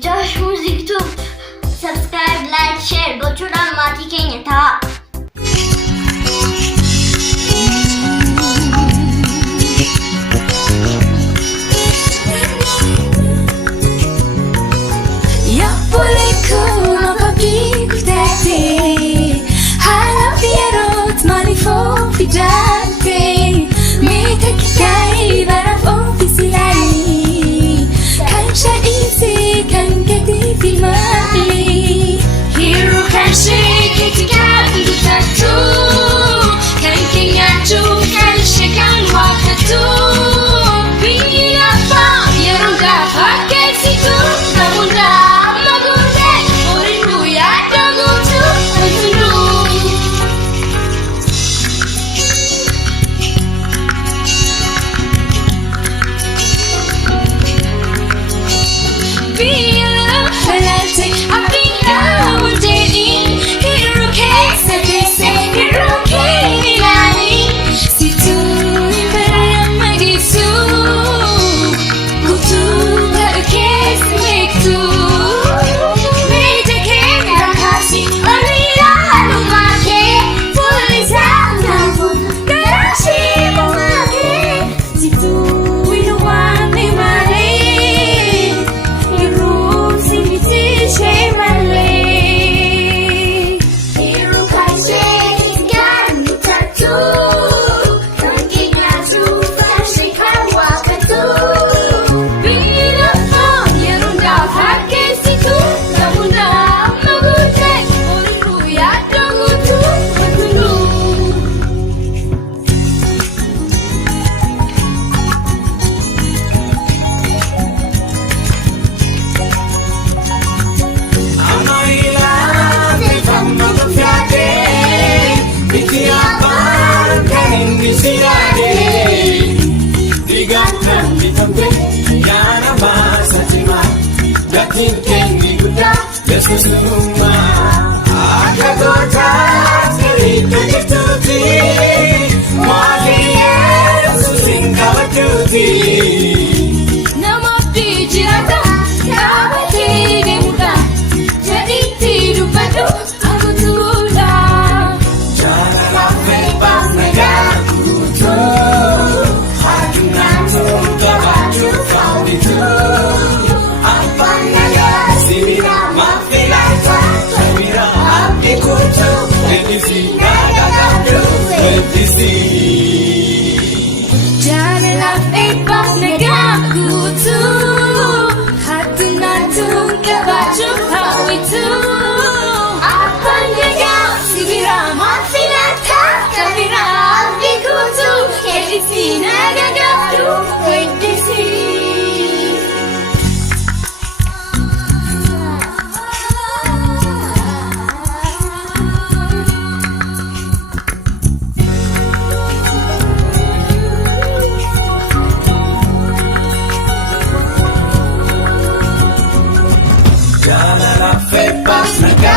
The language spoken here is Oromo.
Josh Music Tube. Subscribe, like, share. Gochudan Mati Kenya Tha. Yesus rumah akagota cerita jituti Mari Yesus ingkau tuti Nama dijirata Kawati demuka Jadi tidur padu Aku tulah Janganlah bebas negaraku tuh Hati ngantuk kebaju kau itu Apa naga sibira mafilata Kabira api kutu Petisi nagagadu Petisi Janganlah bebas negaraku tu Hati ngantuk kebaju kau itu Apa naga sibira mafilata Kabira api kutu Petisi nagagadu Petisi Janganlah bebas negaraku